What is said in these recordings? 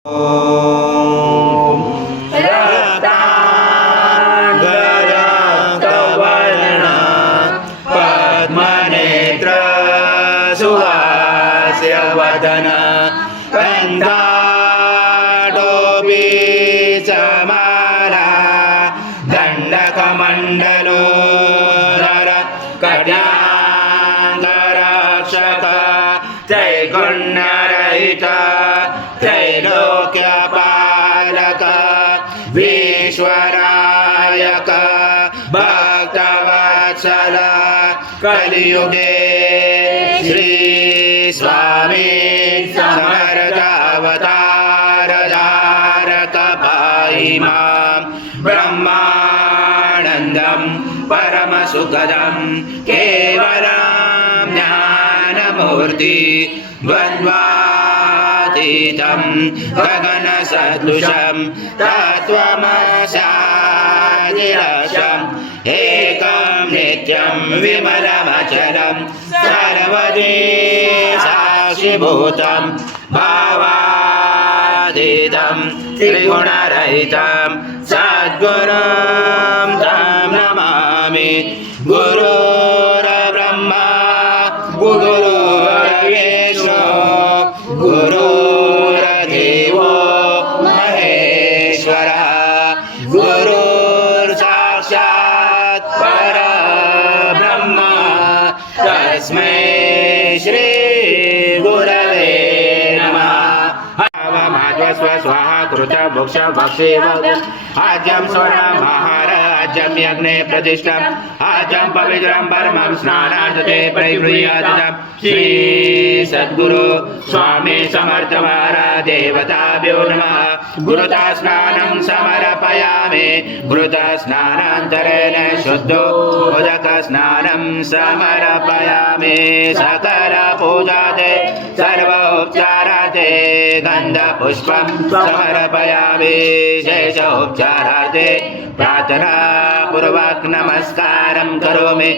ॐ रक्ताङ्गरक्तवर्ण पद्मनेत्र सुहास्यवदन कन्दाटोपी चमाला दण्डकमण्डलो धर कट्याङ्गरक्षक त्रैगुण्यरहित त्रैलोक्यपालक विश्वरायक भक्तवत्सल कलियुगे श्री स्वामी समर्थ अवतार पाहि मां ब्रह्मानन्दं परमसुखदं केवलं ज्ञानमूर्ति द्वन्द्वातीतं गगनसदृशं तत्त्वमसादिरसम् एकं नित्यं विमलमचलं सर्वदी साक्षिभूतं भावातीतं त्रिगुणरहितं सद्गुरुं तं नमामि। गुरुर्ब्रह्मा गुरुर्विष्णु गुरुर्देवो महेश्वरः गुरुर्साक्षात् परब्रह्म तस्मै श्री गुरवे नमः। स्वाहा कृत मोक्ष भक्षेव आज्यं स्वर्णमहाराज्यं यज्ञे प्रतिष्ठम् आज्यं पवित्रं परमं स्नानार्थे परिगृह्यात् श्री सद्गुरु स्वामी समर्थ महाराज देवताभ्यो नमः। गुरुता स्नानं समर्पयामि गुरुता स्नानान्तरेण शुद्धोदक स्नानं समर्पयामि सकल पूजाते सर्वोपचाराते गन्धपुष्पं समर्पयामि शेषोपचाराते प्रार्थना पूर्वक नमस्कारं करोमि।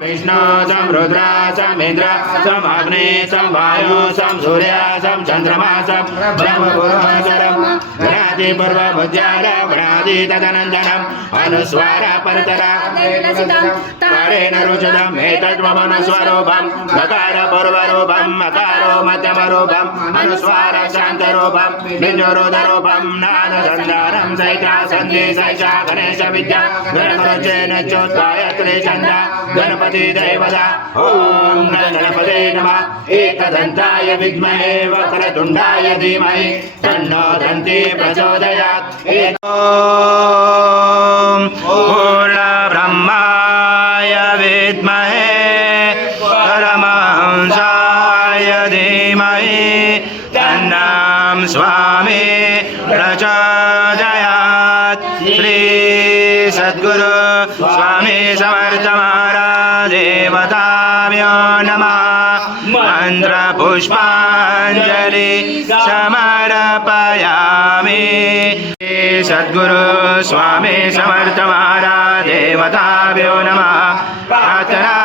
विष्णु सं रुद्र सं इंद्र सं अग्नि सं वायु सं सूर्य सं चंद्रमा सं ब्रह्मपुरमचरं गणादि पूर्वमुद्यार गणादि तदनन्दनम् अनुस्वार परतरा तारेण रुचितम् एतद्वमनस्वरूपं मकार पूर्वरूपं मकारो मध्यमरूपम् अनुस्वार शान्तरूपं बिन्दुरुदरूपं नादसन्धानं सैता सन्धि सैषा गणेश विद्या गणपतेन चोत्गायत्री छन्दा गणपति देवता ओम गणपते नमः। एकदन्ताय विद्महे वक्रतुण्डाय धीमहि तन्नो दन्ति प्रचोदयात्। ओम पूर्णब्रह्माय विद्महे परमहंसाय धीमहि तन्नं स्वामी प्रचोदयात्। श्री सद्गुरु स्वामी समर्थ महाराज देवताभ्यो नमः। मंत्र पुष्पांजलि समर्पयामि। सद्गुरु स्वामी समर्थ महाराज देवताभ्यो नमः। प्रार्थना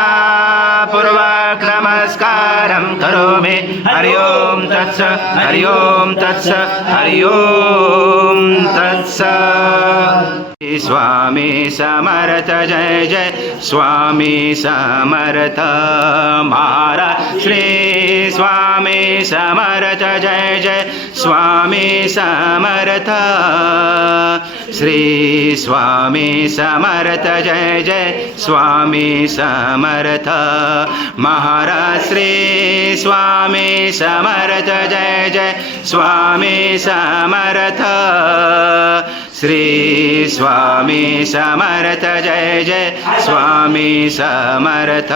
पूर्वक नमस्कारं करोमि। हरि ओम तत्स हरि ओम तत्स हरि ओम तत्स। स्वामी समर्थ जय जय स्वामी समर्थ महाराज श्री स्वामी समर्थ जय जय स्वामी समर्थ श्री स्वामी समर्थ जय जय स्वामी समर्थ महाराज श्री स्वामी समर्थ जय जय स्वामी समर्थ श्री स्वामी समर्थ जय जय स्वामी समर्थ।